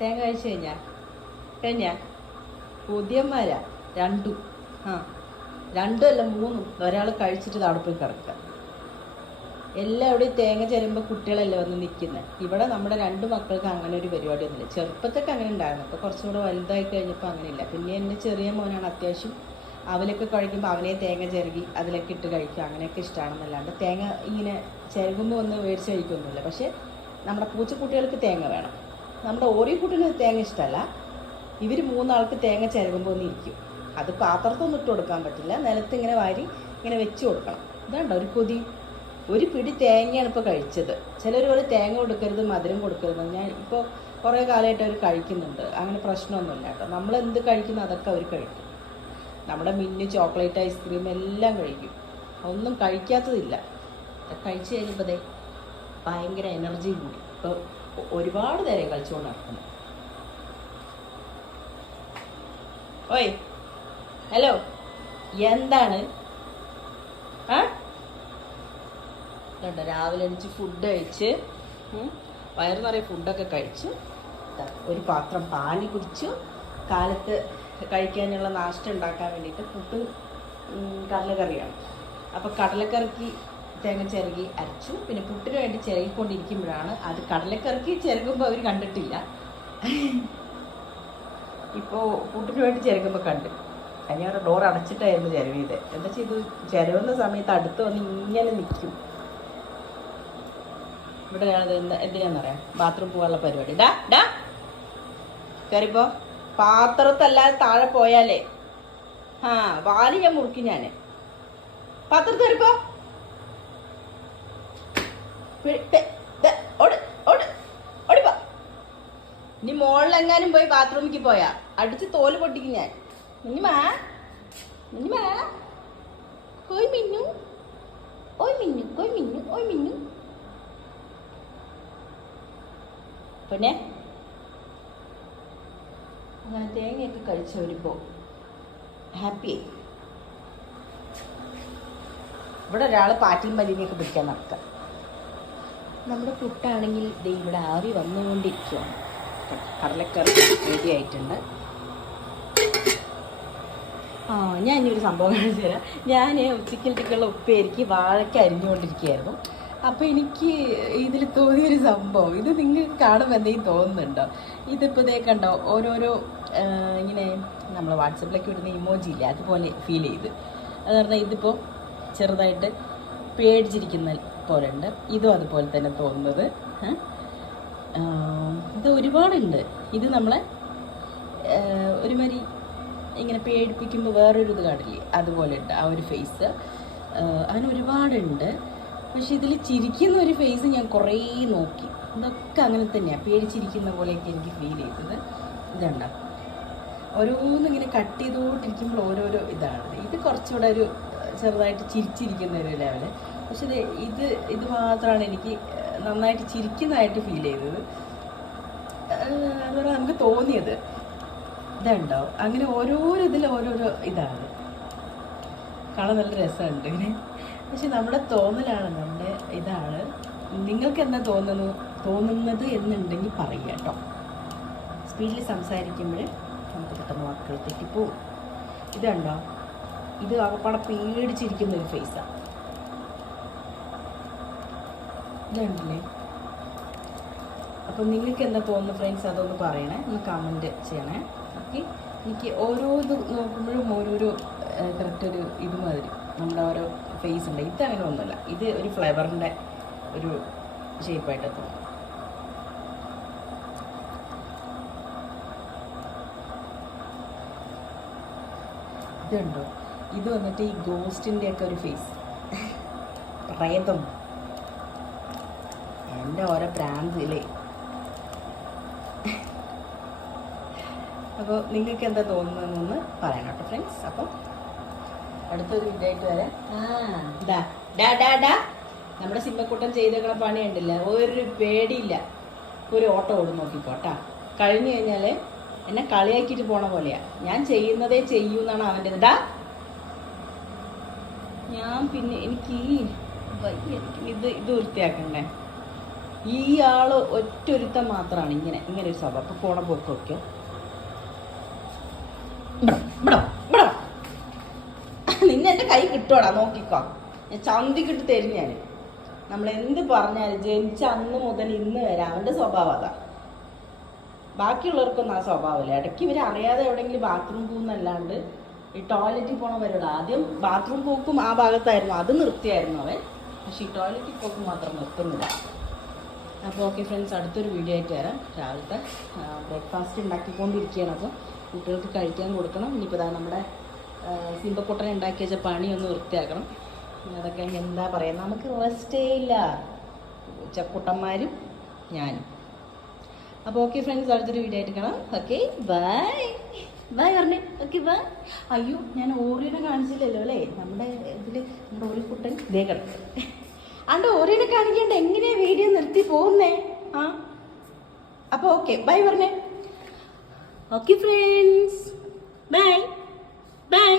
തേങ്ങ കഴിച്ചു കഴിഞ്ഞാ? കഴിഞ്ഞാ? പുതിയന്മാരാ? രണ്ടും. ആ. രണ്ടും അല്ല മൂന്നും. ഒരാൾ കഴിച്ചിട്ട് തണുപ്പിൽ കിടക്കുക. എല്ലാവിടെയും തേങ്ങ ചെരുമ്പോൾ കുട്ടികളല്ലേ വന്ന് നിൽക്കുന്നത് ഇവിടെ നമ്മുടെ രണ്ട് മക്കൾക്ക് അങ്ങനെ ഒരു പരിപാടിയൊന്നുമില്ല. ചെറുപ്പത്തൊക്കെ അങ്ങനെ ഉണ്ടായിരുന്നു. അപ്പോൾ കുറച്ചും കൂടെ വലുതായി കഴിഞ്ഞപ്പോൾ അങ്ങനെയില്ല. പിന്നെ എന്റെ ചെറിയ മോനാണ് അത്യാവശ്യം അവലൊക്കെ കഴിക്കുമ്പോൾ അവനെ തേങ്ങ ചിരകി അതിലൊക്കെ ഇട്ട് കഴിക്കുക അങ്ങനെയൊക്കെ ഇഷ്ടമാണെന്നല്ലാണ്ട് തേങ്ങ ഇങ്ങനെ ചിരകുമ്പോൾ ഒന്ന് മേടിച്ച് കഴിക്കൊന്നുമില്ല. പക്ഷേ നമ്മുടെ പൂച്ചക്കുട്ടികൾക്ക് തേങ്ങ വേണം. നമ്മുടെ ഓറിക്കുട്ടിന് തേങ്ങ ഇഷ്ടമല്ല ഇവർ മൂന്നാൾക്ക് തേങ്ങ ചിരകുമ്പോൾ ഒന്ന് ഇരിക്കും. അത് പാത്രത്തൊന്നും ഇട്ട് കൊടുക്കാൻ പറ്റില്ല. നിലത്ത് ഇങ്ങനെ വാരി ഇങ്ങനെ വെച്ച് കൊടുക്കണം. ഇതാണ്ടോ ഒരു കൊതി? ഒരു പിടി തേങ്ങയാണ് ഇപ്പോൾ കഴിച്ചത്. ചിലർ പോലെ തേങ്ങ കൊടുക്കരുത് മധുരം കൊടുക്കരുത്. ഞാൻ ഇപ്പോൾ കുറേ കാലമായിട്ട് അവർ കഴിക്കുന്നുണ്ട്. അങ്ങനെ പ്രശ്നമൊന്നുമില്ല കേട്ടോ. നമ്മൾ എന്ത് കഴിക്കുന്നു അതൊക്കെ അവർ കഴിക്കും. നമ്മുടെ മിന്നു ചോക്ലേറ്റ് ഐസ്ക്രീം എല്ലാം കഴിക്കും. ഒന്നും കഴിക്കാത്തതില്ല. കഴിച്ചു കഴിഞ്ഞപ്പോൾ ഭയങ്കര എനർജി കൂടി. ഇപ്പോൾ ഒരുപാട് നേരം കളിച്ചുകൊണ്ട് നടക്കുന്നു ഓയ് ഹലോ എന്താണ്? ആ? രാവിലെ എണിച്ച് ഫുഡ് കഴിച്ച് വയറു നിറയെ ഫുഡൊക്കെ കഴിച്ച് ഒരു പാത്രം പാൽ കുടിച്ചു കാലത്ത് കഴിക്കാനുള്ള നാശം ഉണ്ടാക്കാൻ വേണ്ടിയിട്ട് ഫുഡ് കടലക്കറിയാണ്. അപ്പോൾ കടലക്കറിക്ക് തേങ്ങ ചിരകി അരച്ചു. പിന്നെ പുട്ടിന് വേണ്ടി ചിരകിക്കൊണ്ടിരിക്കുമ്പോഴാണ് അത് കടലക്കറക്കി ചിരകുമ്പോൾ അവർ കണ്ടിട്ടില്ല. ഇപ്പോൾ പുട്ടിന് വേണ്ടി ചിരകുമ്പോൾ കണ്ട്. ഞാൻ ഡോർ അടച്ചിട്ടായിരുന്നു ചിരവിയത്. എന്താ ചെയ്തു? ചിരവുന്ന സമയത്ത് അടുത്ത് വന്ന് ഇങ്ങനെ നിൽക്കും. ഇവിടെ ഞാനത് എന്താ എന്തിനാന്നറിയാം ബാത്റൂം പോകാനുള്ള പരിപാടി. ഡാ ഡാ. കയറിപ്പോ പാത്രത്തല്ലാതെ താഴെ പോയാലേ. ആ വാൽ ഞാൻ മുറുക്കി ഞാൻ പാത്രത്തിൽ കയറിപ്പോ ഇനി മോളിലെങ്ങാനും പോയി ബാത്റൂമിലേക്ക് പോയാ. അടിച്ച് തോൽ പൊട്ടിക്കും ഞാൻ. മിന്നു ഓയ് മിന്നു മിന്നു ഓയ് മിന്നു. പിന്നെ. അങ്ങനെ തേങ്ങയൊക്കെ കഴിച്ചവരിപ്പോ ഹാപ്പി ഇവിടെ ഒരാൾ പാറ്റിയും മലിനെയൊക്കെ പിടിക്കാൻ നടക്കുക നമ്മുടെ പുട്ടാണെങ്കിൽ ദേ ഇവിടെ ആവി വന്നുകൊണ്ടിരിക്കുകയാണ് കടലക്കറി റെഡി ആയിട്ടുണ്ട്. ആ ഞാൻ ഇനി ഒരു സംഭവം കാണിച്ചു തരാം. ഞാൻ ഉച്ചക്കലത്തേക്കുള്ള ഉപ്പേരിക്ക് വാഴയ്ക്ക് അരിഞ്ഞുകൊണ്ടിരിക്കുകയായിരുന്നു. അപ്പോൾ എനിക്ക് ഇതിൽ തോന്നിയൊരു സംഭവം. ഇത് നിങ്ങൾ കാണുമ്പോൾ എന്തെങ്കിലും തോന്നുന്നുണ്ടോ? ഇതിപ്പോൾ ഇതേ കണ്ടോ ഓരോരോ ഇങ്ങനെ നമ്മൾ വാട്സപ്പിലൊക്കെ വിടുന്ന ഇമോജി ഇല്ലേ? അതുപോലെ ഫീൽ ചെയ്ത്. അത് പറഞ്ഞാൽ ഇതിപ്പോൾ ചെറുതായിട്ട് പേടിച്ചിരിക്കുന്ന പോലെ ഉണ്ട് ഇതും അതുപോലെ തന്നെ തോന്നുന്നത്. ഇത് ഒരുപാടുണ്ട്. ഇത് നമ്മളെ ഒരുമാതിരി ഇങ്ങനെ പേടിപ്പിക്കുമ്പോൾ വേറൊരു ഇത് കാണില്ലേ? അതുപോലെ ഉണ്ട്. ആ ഒരു ഫേസ് അങ്ങനെ ഒരുപാടുണ്ട്. പക്ഷെ ഇതിൽ ചിരിക്കുന്ന ഒരു ഫേസ് ഞാൻ കുറേ നോക്കി. ഇതൊക്കെ അങ്ങനെ തന്നെയാണ് പേടിച്ചിരിക്കുന്ന പോലെയൊക്കെ എനിക്ക് ഫീൽ ചെയ്തത്. ഇതുണ്ടോ ഓരോന്നിങ്ങനെ കട്ട് ചെയ്തുകൊണ്ടിരിക്കുമ്പോൾ ഓരോരോ ഇതാണ്. ഇത് കുറച്ചുകൂടെ ഒരു ചെറുതായിട്ട് ചിരിച്ചിരിക്കുന്ന ഒരു ലെവൽ പക്ഷേ ഇത് ഇത് മാത്രമാണ് എനിക്ക് നന്നായിട്ട് ചിരിക്കുന്നതായിട്ട് ഫീൽ ചെയ്തത്. അതുപോലെ നമുക്ക് തോന്നിയത് ഇതുണ്ടോ? അങ്ങനെ ഓരോരോ ഇതിൽ ഓരോരോ ഇതാണ്. കാണാൻ നല്ല രസമുണ്ട് ഇങ്ങനെ. പക്ഷെ നമ്മുടെ തോന്നലാണ് നമ്മുടെ ഇതാണ്. നിങ്ങൾക്ക് എന്താ തോന്നുന്നു തോന്നുന്നത് എന്നുണ്ടെങ്കിൽ പറയുക കേട്ടോ. സ്പീഡിൽ സംസാരിക്കുമ്പോൾ നമുക്ക് പെട്ടെന്ന് വാക്കുകൾ തെറ്റിപ്പോവും. ഇതുണ്ടോ? ഇത് അകപ്പാടെ പേടിച്ചിരിക്കുന്ന ഒരു ഫേസാണ് ഇതുണ്ടല്ലേ? അപ്പം നിങ്ങൾക്ക് എന്താ തോന്നുന്നു ഫ്രണ്ട്സ് അതൊന്ന് പറയണേ. ഒന്ന് കമന്റ് ചെയ്യണേ. ഓക്കെ എനിക്ക് ഓരോ ഇത് നോക്കുമ്പോഴും ഓരോരോ കറക്റ്റ് ഒരു ഇത് മാതിരി നമ്മുടെ ഓരോ ഫേസ് ഉണ്ട്. ഇത് അങ്ങനെ ഒന്നുമില്ല. ഇത് ഒരു ഫ്ലേവറിന്റെ ഒരു ഷേപ്പായിട്ട് തോന്നും ഇതുണ്ടോ? ഇത് വന്നിട്ട് ഈ ഗോസ്റ്റിന്റെ ഒക്കെ ഒരു ഫേസ് പ്രേതം. എന്റെ ഓരോ പ്രാന്തില്ലേ അപ്പോൾ നിങ്ങൾക്ക് എന്താ തോന്നുന്നതെന്നൊന്ന് പറയണം കേട്ടോ ഫ്രണ്ട്സ് അപ്പം അടുത്തൊരു ആയിട്ട് വരാം. ഡാ ഡാ ഡാ ഡാ നമ്മുടെ സിമ്മക്കൂട്ടം ചെയ്തേക്കണ പണി ഉണ്ടില്ല ഒരു പേടിയില്ല. ഒരു ഓട്ടോ ഓടും നോക്കിക്കോട്ടാ കഴിഞ്ഞു കഴിഞ്ഞാൽ എന്നെ കളിയാക്കിയിട്ട് പോണ പോലെയാ. ഞാൻ ചെയ്യുന്നതേ ചെയ്യൂ എന്നാണ് അവന്റെ ഡാ ഞാൻ പിന്നെ എനിക്ക് ഈ വയ്യ, ഇത് ഇത് വൃത്തിയാക്കണ്ടേ? ഈ ആൾ ഒറ്റൊരുത്തം മാത്രമാണ് ഇങ്ങനെ ഇങ്ങനെ ഒരു സ്വഭാവം. അപ്പോൾ പോണ പോക്ക് വയ്ക്കോ നിന്നെ എന്റെ കൈ കിട്ടുവാടാ നോക്കിക്കോ. ഞാൻ ചന്തിക്കിട്ട് തരും ഞാൻ നമ്മൾ എന്ത് പറഞ്ഞാലും ജനിച്ച അന്ന് മുതൽ ഇന്ന് വരെ അവന്റെ സ്വഭാവം അതാ. ബാക്കിയുള്ളവർക്കൊന്നും ആ സ്വഭാവമില്ല. ഇടയ്ക്ക് ഇവർ അറിയാതെ എവിടെയെങ്കിലും ബാത്റൂം പോകുന്നല്ലാണ്ട് ഈ ടോയ്ലറ്റിൽ പോണവരോട് ആദ്യം ബാത്റൂം പോക്കും ആ ഭാഗത്തായിരുന്നു. അത് നിർത്തിയായിരുന്നു അവൻ. പക്ഷെ ഈ ടോയ്ലറ്റിൽ പോക്കും മാത്രം നിർത്തുന്നില്ല. അപ്പോൾ ഓക്കെ ഫ്രണ്ട്സ് അടുത്തൊരു വീഡിയോ ആയിട്ട് വരാം. രാവിലത്തെ ബ്രേക്ക്ഫാസ്റ്റ് ഉണ്ടാക്കിക്കൊണ്ടിരിക്കുകയാണ്. അപ്പോൾ കുട്ടികൾക്ക് കഴിക്കാൻ കൊടുക്കണം. ഇനിയിപ്പോൾ ഇതാ നമ്മുടെ സിമ്പക്കുട്ടനെ ഉണ്ടാക്കി വെച്ച പണി ഒന്ന് വൃത്തിയാക്കണം. അതൊക്കെ എന്താ പറയുക നമുക്ക് റെസ്റ്റേ ഇല്ല. ചക്കുട്ടന്മാരും ഞാനും. അപ്പോൾ ഓക്കെ ഫ്രണ്ട്സ് അടുത്തൊരു വീഡിയോ ആയിട്ട് കാണാം. ഓക്കെ ബൈ ബൈ പറഞ്ഞു ഓക്കെ ബൈ അയ്യോ ഞാൻ ഓറിയനെ കാണിച്ചില്ലല്ലോ അല്ലേ? നമ്മുടെ ഇതിൽ നമ്മുടെ ഓറി കുട്ടൻ ഇതേ കിടക്കും അണ്ട് കാണിക്കേണ്ട എങ്ങനെയാ വീഡിയോ നിർത്തി പോകുന്നേ? ആ? അപ്പോൾ ഓക്കെ ബൈ പറഞ്ഞേ ഓക്കെ ഫ്രണ്ട്സ് ബൈ ബൈ